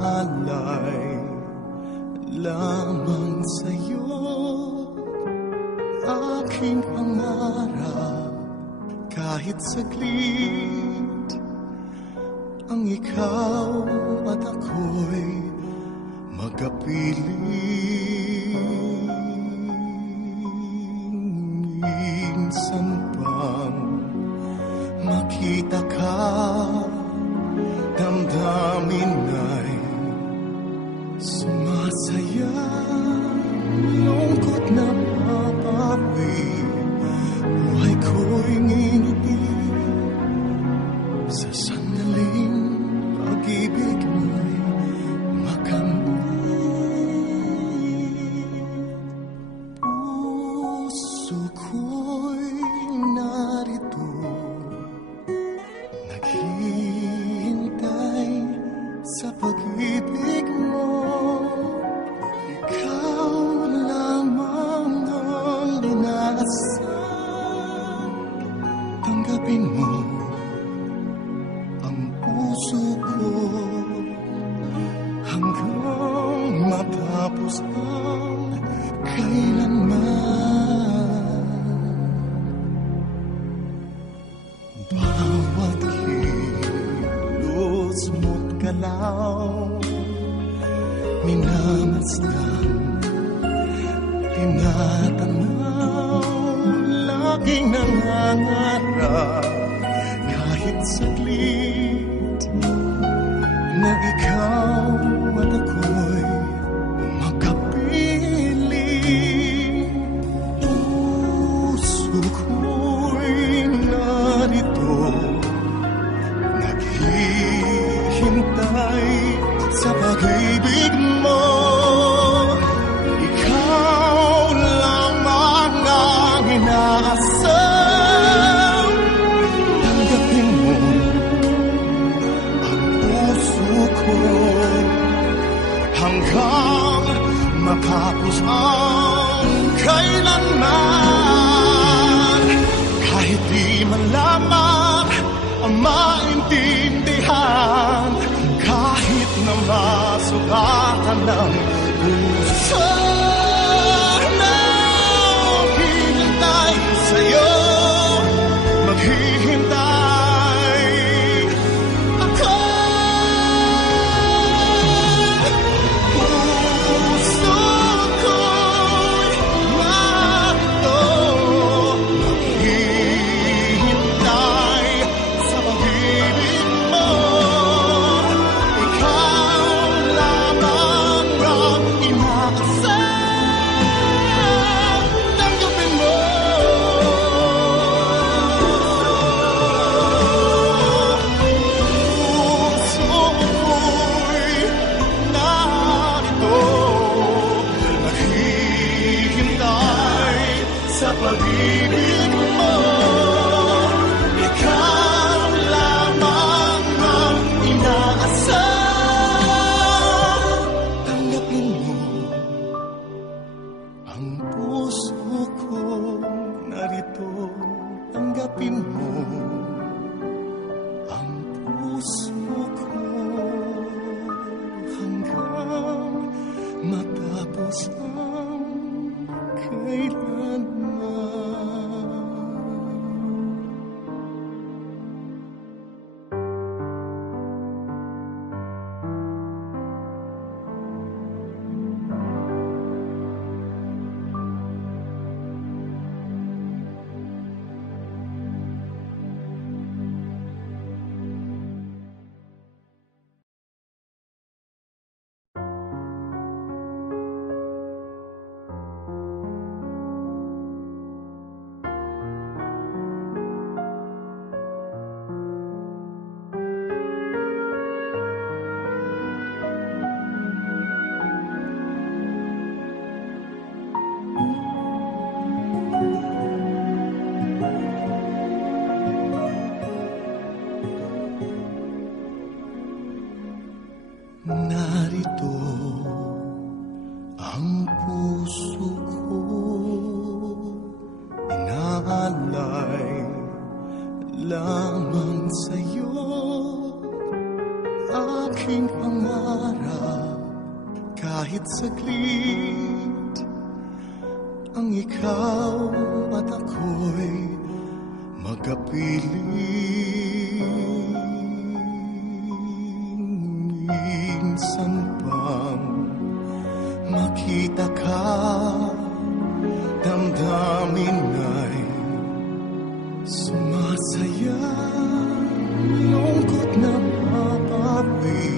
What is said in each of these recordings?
alay lamang sa'yo, aking pangarap. Kahit saglit ang ikaw at ako'y magkapiling. Minsan bang makita ka, damdamin ay sumasaya, lungkot na papawi, buhay ko'y ngingiti sa sandaling pag-ibig mo'y makamit. Puso ko'y narito, naghihintay sa pag-ibig mo. Ikaw lamang ang inaasahan, tanggapin mo ang puso ko hanggang matapos ang kailanman. Bawat kilos mo't galaw, minamasdan, tinatanaw, laging nangangarap kahit saglit na ikaw at ako'y magkapiling. Puso ko'y narito, naghihintay sa pag-ibig mo. Ikaw lamang ang inaasam, tanggapin mo ang puso ko hanggang matapos ang kailanman. Kahit di malaman ang maintindihan, kahit na masugatan ng puso na hinintay sa'yo, maghihintay ako. Puso ko'y narito, maghihintay sa pag-ibig mo. Ikaw lamang ang inaasam, tanggapin mo. Puso ko'y narito, naghihintay sa pag-ibig mo. Ikaw lamang ang inaasam, tanggapin mo ang puso ko narito, tanggapin mo ang puso ko hanggang matapos ang kailanman. kahit saglit, ang ikaw at ako'y magkapiling. Minsan bang makita ka, damdamin ay sumasaya, lungkot na papawi,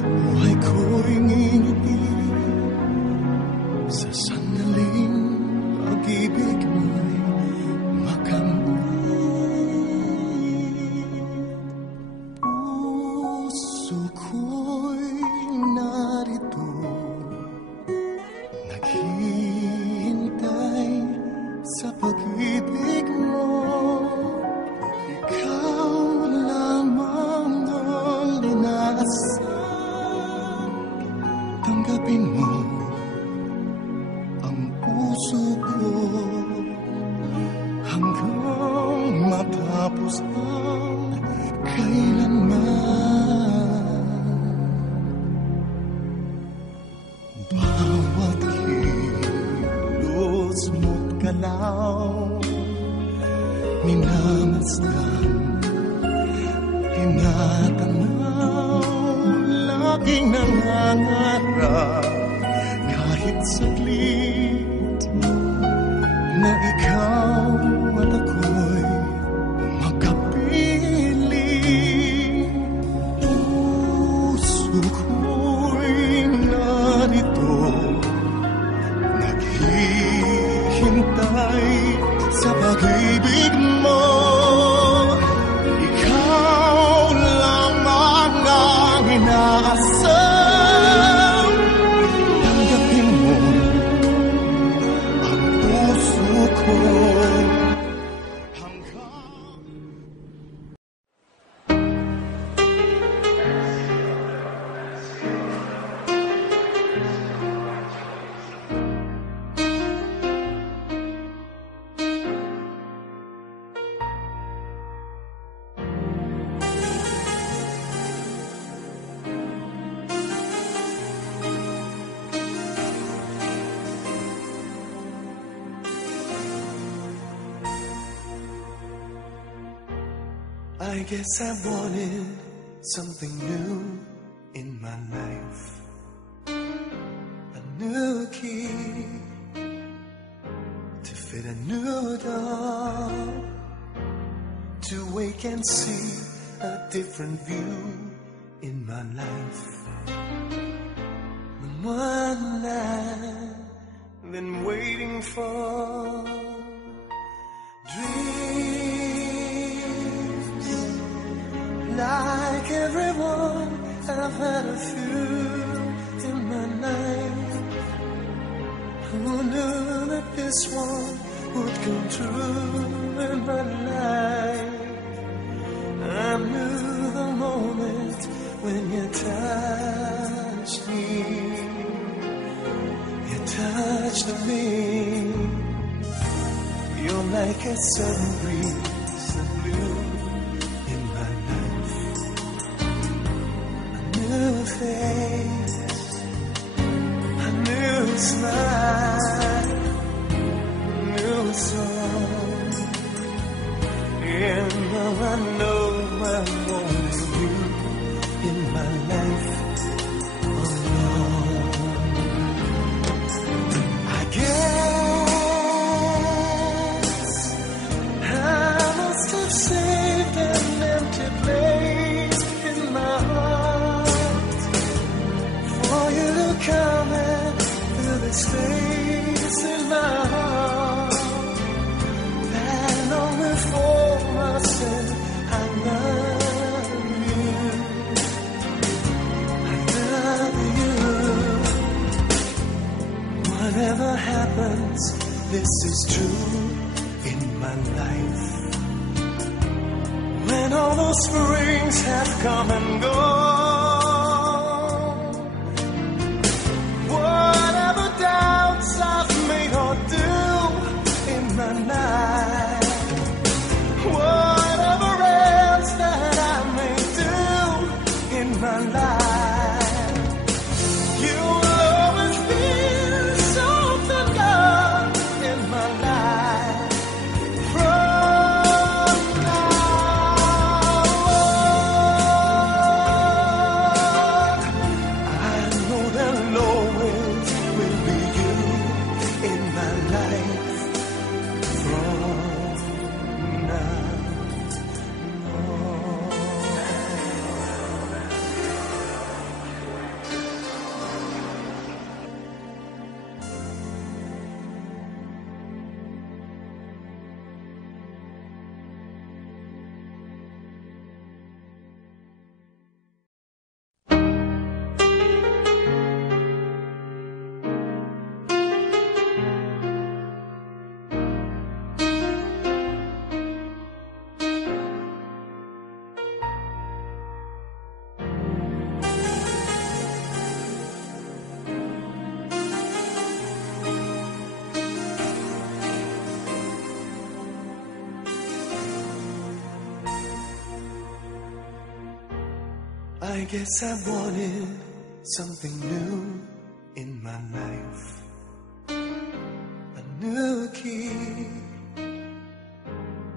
buhay ko'y ngingiti sa sandaling pag-ibig mo'y makamit. Puso ko'y narito, naghihintay sa pag-ibig mo. Ikaw lamang ang inaasahan, tanggapin mo ang puso ko hanggang matapos ang kailanman. Bawat kilos mo't galaw, minamasdan, tinatanaw, laging nangangarap kahit saglit na ikaw at ako'y magkapiling. Puso ko'y narito, naghihintay sa pag-ibig mo. Ikaw lamang ang inaasam, tanggapin mo ang puso ko hanggang... I guess I wanted something new in my life, a new key to fit a new door, to wake and see a different view in my life. The one I've been waiting for, dreams like everyone. I've had a few in my life. Who knew that this one would come true in my life? I knew the moment when you touched me. You touched me. You're like a sudden breeze that blew in my life. A new face, a new smile, new song. And now I know I'm only you in my life alone. I guess I must have saved an empty place in my heart for you to come and fill the space in my heart. That long before I said I love you, I love you. Whatever happens, this is true in my life. When all those springs have come and gone, whatever doubts I've made or do in my life, whatever else that I may do in my life, you love guess I wanted something new in my life. A new key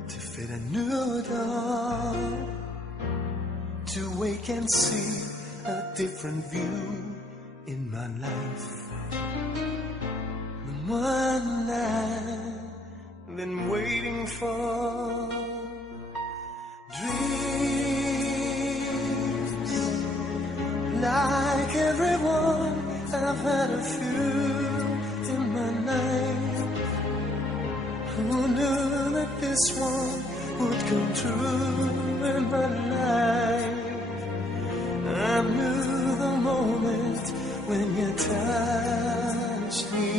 to fit a new door, to wake and see a different view in my life. The one I've been waiting for. Dreams, like everyone, I've had a few in my life. Who knew that this one would come true in my life? I knew the moment when you touched me.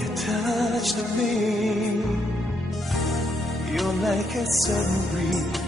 You touched me. You're like a sudden breeze